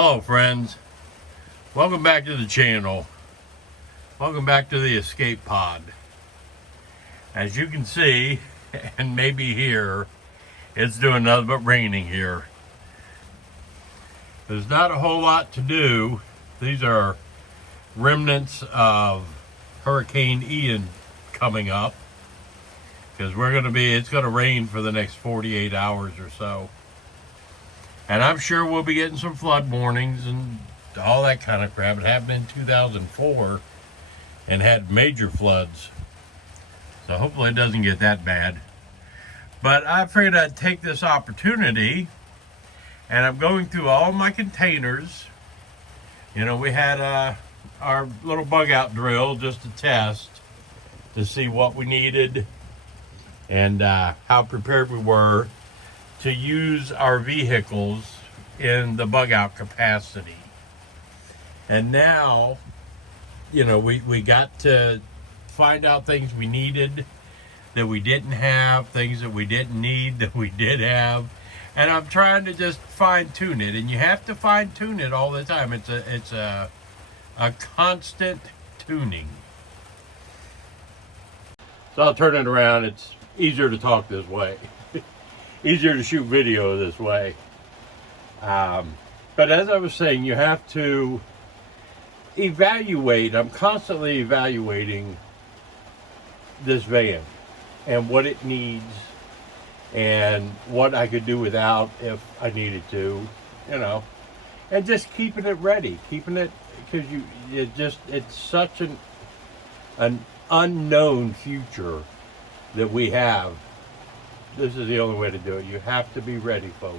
Hello friends, welcome back to the channel. Welcome back to the escape pod. As you can see and maybe hear, it's doing nothing but raining here. There's not a whole lot to do. These are remnants of Hurricane Ian coming up, because it's going to rain for the next 48 hours or so. And I'm sure we'll be getting some flood warnings and all that kind of crap. It happened in 2004 and had major floods. So hopefully it doesn't get that bad. But I figured I'd take this opportunity, and I'm going through all my containers. You know, we had our little bug out drill just to test to see what we needed and how prepared we were to use our vehicles in the bug out capacity. And now, you know, we got to find out things we needed that we didn't have, things that we didn't need that we did have, and I'm trying to just fine tune it. And you have to fine tune it all the time. It's a constant tuning. So I'll turn it around. It's easier to talk this way. Easier to shoot video this way. But as I was saying, you have to evaluate. I'm constantly evaluating this van and what it needs and what I could do without if I needed to, you know, and just keeping it ready, keeping it, because it's such an unknown future that we have. This is the only way to do it. You have to be ready, folks,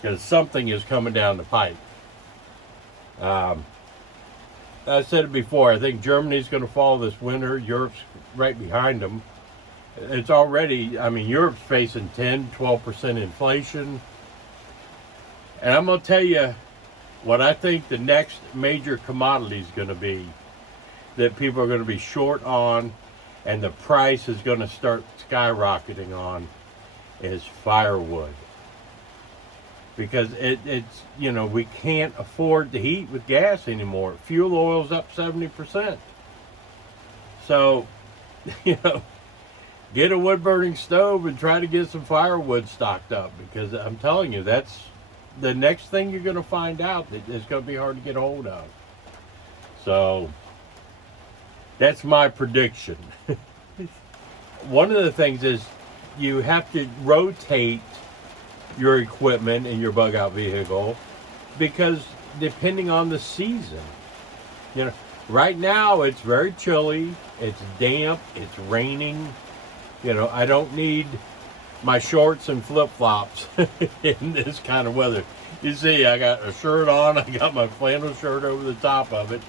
because something is coming down the pipe. I said it before, I think Germany's going to fall this winter. Europe's right behind them. It's already, I mean, Europe's facing 10-12% inflation. And I'm going to tell you what I think the next major commodity is going to be that people are going to be short on, and the price is going to start skyrocketing on, is firewood. Because it's, you know, we can't afford to heat with gas anymore. Fuel oil's up 70%. So, you know, get a wood burning stove and try to get some firewood stocked up, because I'm telling you, that's the next thing you're going to find out that is going to be hard to get a hold of. So that's my prediction. One of the things is you have to rotate your equipment in your bug out vehicle, because depending on the season, you know, right now it's very chilly, it's damp, it's raining. You know, I don't need my shorts and flip-flops in this kind of weather. You see, I got a shirt on, I got my flannel shirt over the top of it.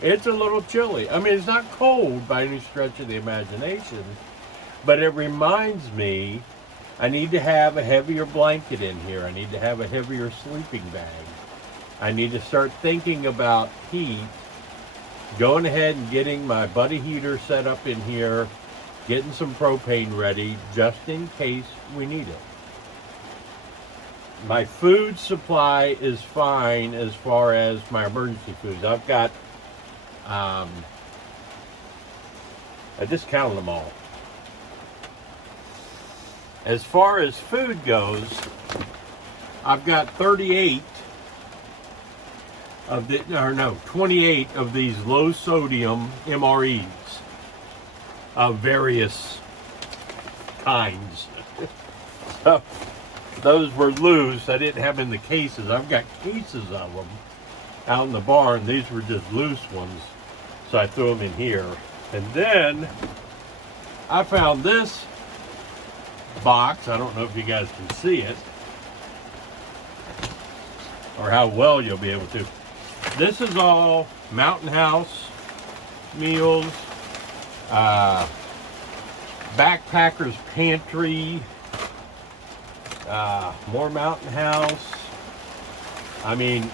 It's a little chilly. I mean, it's not cold by any stretch of the imagination, but it reminds me I need to have a heavier blanket in here. I need to have a heavier sleeping bag. I need to start thinking about heat, going ahead and getting my buddy heater set up in here, getting some propane ready just in case we need it. My food supply is fine as far as my emergency foods. I've got, I just counted them all. As far as food goes, I've got 28 of these low sodium MREs of various kinds. So those were loose. I didn't have them in the cases. I've got cases of them out in the barn. These were just loose ones, so I threw them in here. And then I found this box. I don't know if you guys can see it or how well you'll be able to. This is all Mountain House meals, Backpacker's Pantry, more Mountain House. I mean,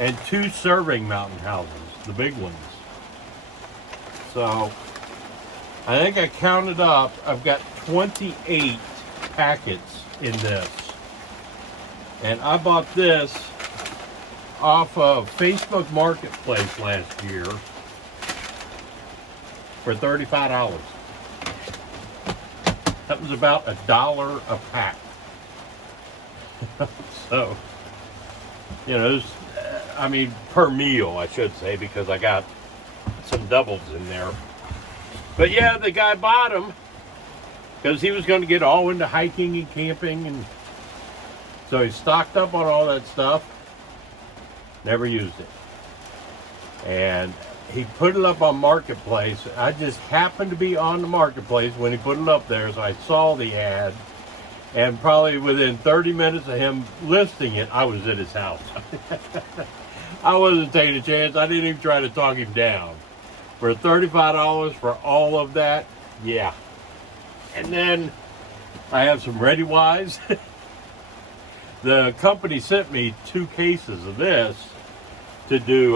and 2 serving Mountain Houses, the big ones. So I think I counted up, I've got 28 packets in this. And I bought this off of Facebook Marketplace last year for $35. That was about $1 a pack. So, you know, it was, I mean, per meal, I should say, because I got some doubles in there. But yeah, the guy bought them because he was going to get all into hiking and camping, and so he stocked up on all that stuff. Never used it. And he put it up on Marketplace. I just happened to be on the Marketplace when he put it up there, so I saw the ad. And probably within 30 minutes of him listing it, I was at his house. I wasn't taking a chance. I didn't even try to talk him down. For $35 for all of that, yeah. And then I have some Ready Wise. The company sent me 2 cases of this to do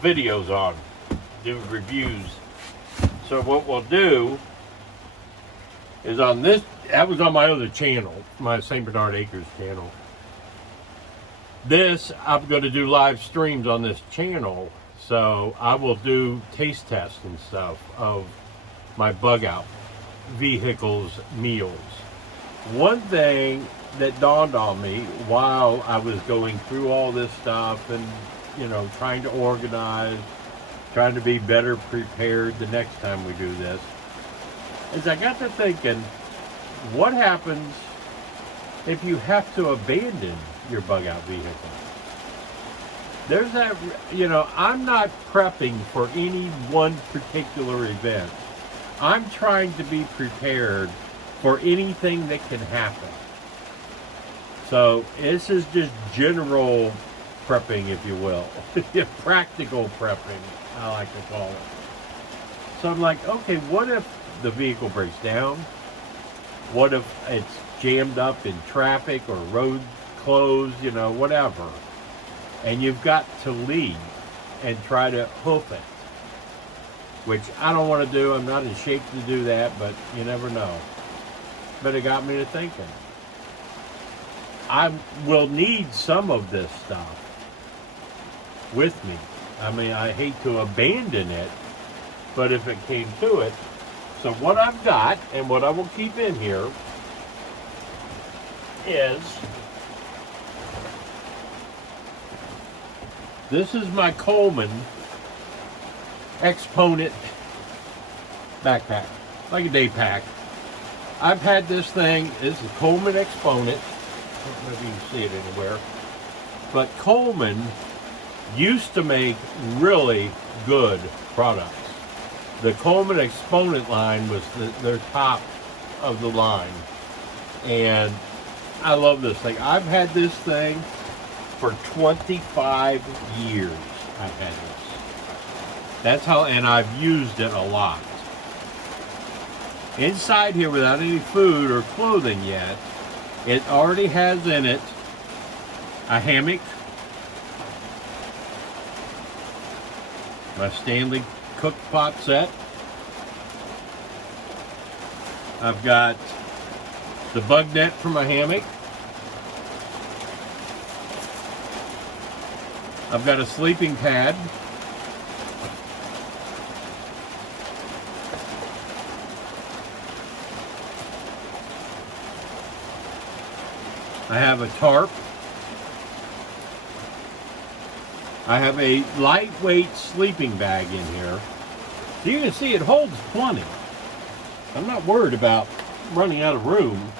videos on, do reviews. So what we'll do is on this, that was on my other channel, my St. Bernard Acres channel. This, I'm going to do live streams on this channel, so I will do taste tests and stuff of my bug out vehicles meals. One thing that dawned on me while I was going through all this stuff and, you know, trying to organize, trying to be better prepared the next time we do this, is I got to thinking, what happens if you have to abandon your bug out vehicle? There's that, you know, I'm not prepping for any one particular event. I'm trying to be prepared for anything that can happen. So this is just general prepping, if you will. Practical prepping, I like to call it. So I'm like, okay, what if the vehicle breaks down? What if it's jammed up in traffic or road closed, you know, whatever. And you've got to leave and try to hoof it, which I don't want to do. I'm not in shape to do that, but you never know. But it got me to thinking. I will need some of this stuff with me. I mean, I hate to abandon it, but if it came to it. So what I've got and what I will keep in here is, this is my Coleman Exponent backpack, like a day pack. I've had this thing, it's a Coleman Exponent. I don't know if you can see it anywhere. But Coleman used to make really good products. The Coleman Exponent line was their top of the line. And I love this thing. I've had this thing for 25 years. I've had this. That's how, and I've used it a lot. Inside here, without any food or clothing yet, it already has in it a hammock, my Stanley cook pot set. I've got the bug net for my hammock. I've got a sleeping pad. I have a tarp. I have a lightweight sleeping bag in here. So you can see it holds plenty. I'm not worried about running out of room.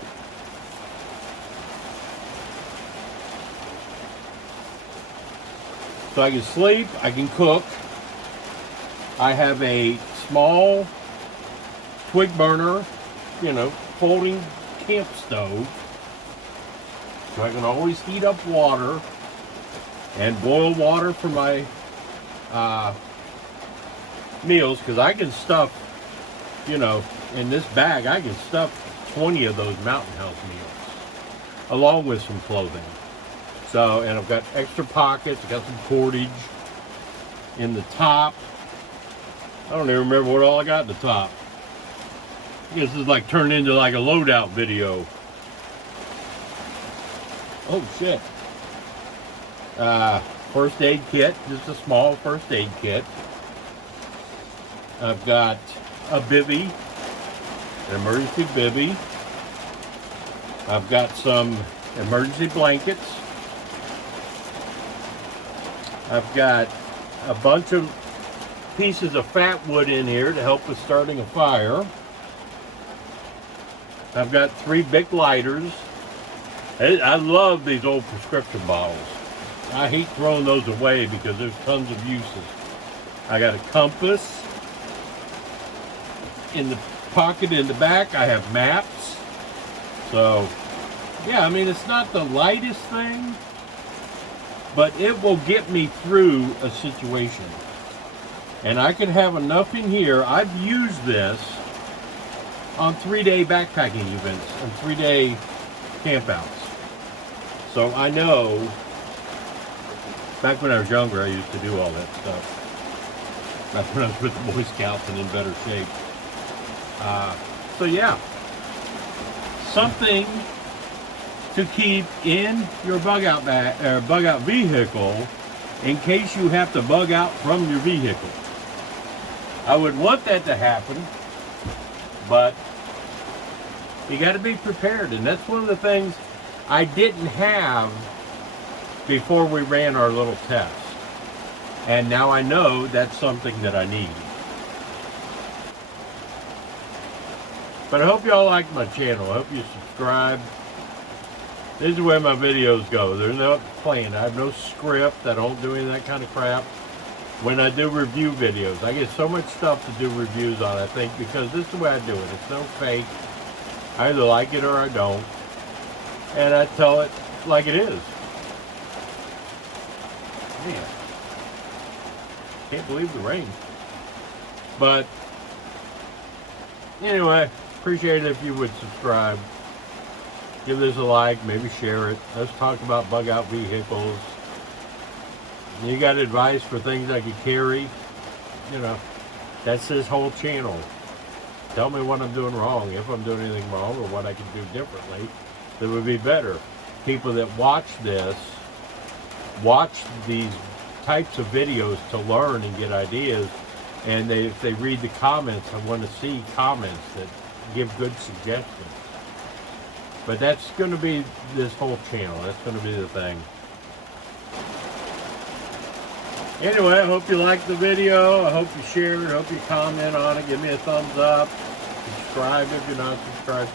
So I can sleep, I can cook. I have a small twig burner, you know, folding camp stove. So I can always heat up water and boil water for my meals, because I can stuff, you know, in this bag, I can stuff 20 of those Mountain House meals, along with some clothing. So, and I've got extra pockets, I've got some cordage in the top. I don't even remember what all I got in the top. This is like turned into like a loadout video. Oh shit. first aid kit, just a small first aid kit. I've got a bivvy, an emergency bivvy. I've got some emergency blankets. I've got a bunch of pieces of fat wood in here to help with starting a fire. I've got 3 big lighters. I love these old prescription bottles. I hate throwing those away because there's tons of uses. I got a compass. In the pocket in the back, I have maps. So, yeah, I mean, it's not the lightest thing, but it will get me through a situation. And I can have enough in here. I've used this on 3-day backpacking events and 3-day campouts. So I know, back when I was younger, I used to do all that stuff. Back when I was with the Boy Scouts and in better shape. So yeah, something to keep in your bug out vehicle in case you have to bug out from your vehicle. I would want that to happen, but you got to be prepared, and that's one of the things I didn't have before we ran our little test, and now I know that's something that I need. But I hope y'all like my channel. I hope you subscribe. This is where my videos go. There's no plan. I have no script. I don't do any of that kind of crap. When I do review videos, I get so much stuff to do reviews on, I think, because this is the way I do it. It's no fake. I either like it or I don't. And I tell it like it is. Man, can't believe the rain. But anyway, appreciate it if you would subscribe. Give this a like, maybe share it. Let's talk about bug out vehicles. You got advice for things I could carry? You know, that's this whole channel. Tell me what I'm doing wrong, if I'm doing anything wrong, or what I can do differently that would be better. People that watch this, watch these types of videos to learn and get ideas, and if they read the comments, I want to see comments that give good suggestions. But that's going to be this whole channel. That's going to be the thing. Anyway, I hope you liked the video. I hope you share it. I hope you comment on it. Give me a thumbs up. Subscribe if you're not subscribed.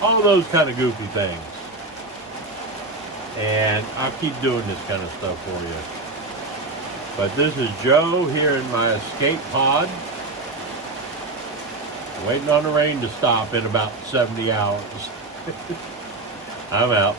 All those kind of goofy things. And I'll keep doing this kind of stuff for you. But this is Joe here in my escape pod. Waiting on the rain to stop in about 70 hours. I'm out.